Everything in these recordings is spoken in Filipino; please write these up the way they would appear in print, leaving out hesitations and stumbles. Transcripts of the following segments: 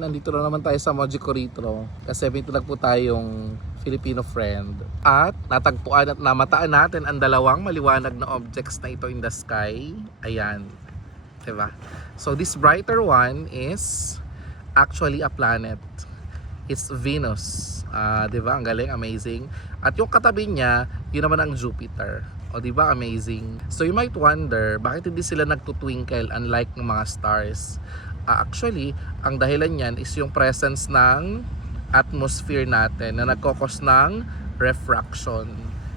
Nandito na naman tayo sa Mojicorito kasi may tinag po tayong Filipino friend at natagpuan at namataan natin ang dalawang maliwanag na objects na ito in the sky. Ayan, diba? So this brighter one is actually a planet. It's Venus. Diba? Ang galing, amazing. At yung katabi niya, yun naman ang Jupiter. O diba, amazing. So you might wonder, bakit hindi sila nagtutwinkle unlike ng mga stars? Actually, ang dahilan niyan is yung presence ng atmosphere natin na nagkokos ng refraction.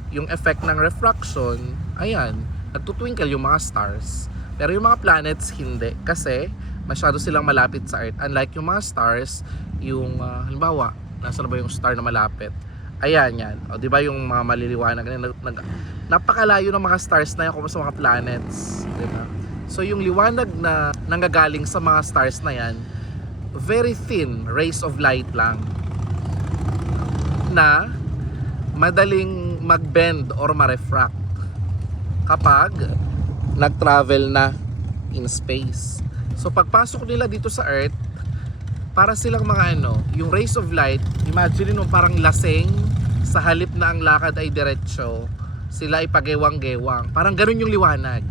Yung effect ng refraction, ayan, nagtutwinkle yung mga stars. Pero yung mga planets, hindi. Kasi masyado silang malapit sa Earth. Unlike yung mga stars, yung halimbawa, nasa na ba yung star na malapit? Ayan yan. O di ba yung mga maliliwanag na napakalayo ng mga stars na yan kung sa mga planets, di ba? So yung liwanag na nanggagaling sa mga stars na yan, very thin rays of light lang na madaling mag-bend or ma-refract kapag nag-travel na in space. So pagpasok nila dito sa Earth, para silang mga yung rays of light, imagine mo parang lasing, sa halip na ang lakad ay diretsyo, sila ay pagewang-gewang. Parang ganun yung liwanag.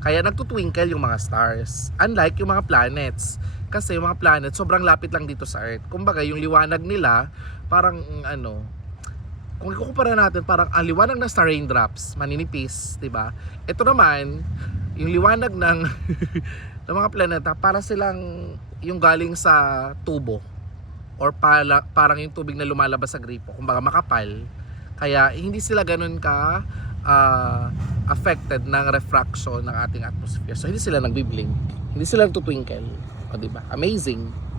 Kaya nagtutwinkle yung mga stars. Unlike yung mga planets. Kasi yung mga planets sobrang lapit lang dito sa Earth. Kumbaga yung liwanag nila parang kung ikukumpara natin parang ang liwanag ng star raindrops, maninipis, 'di ba? Ito naman yung liwanag ng ng mga planeta para silang yung galing sa tubo or parang yung tubig na lumalabas sa gripo, kumbaga makapal. Kaya hindi sila ganun ka affected ng refraction ng ating atmosphere. So hindi sila nagbi-blink, hindi sila nagtutwinkle. O diba? Amazing.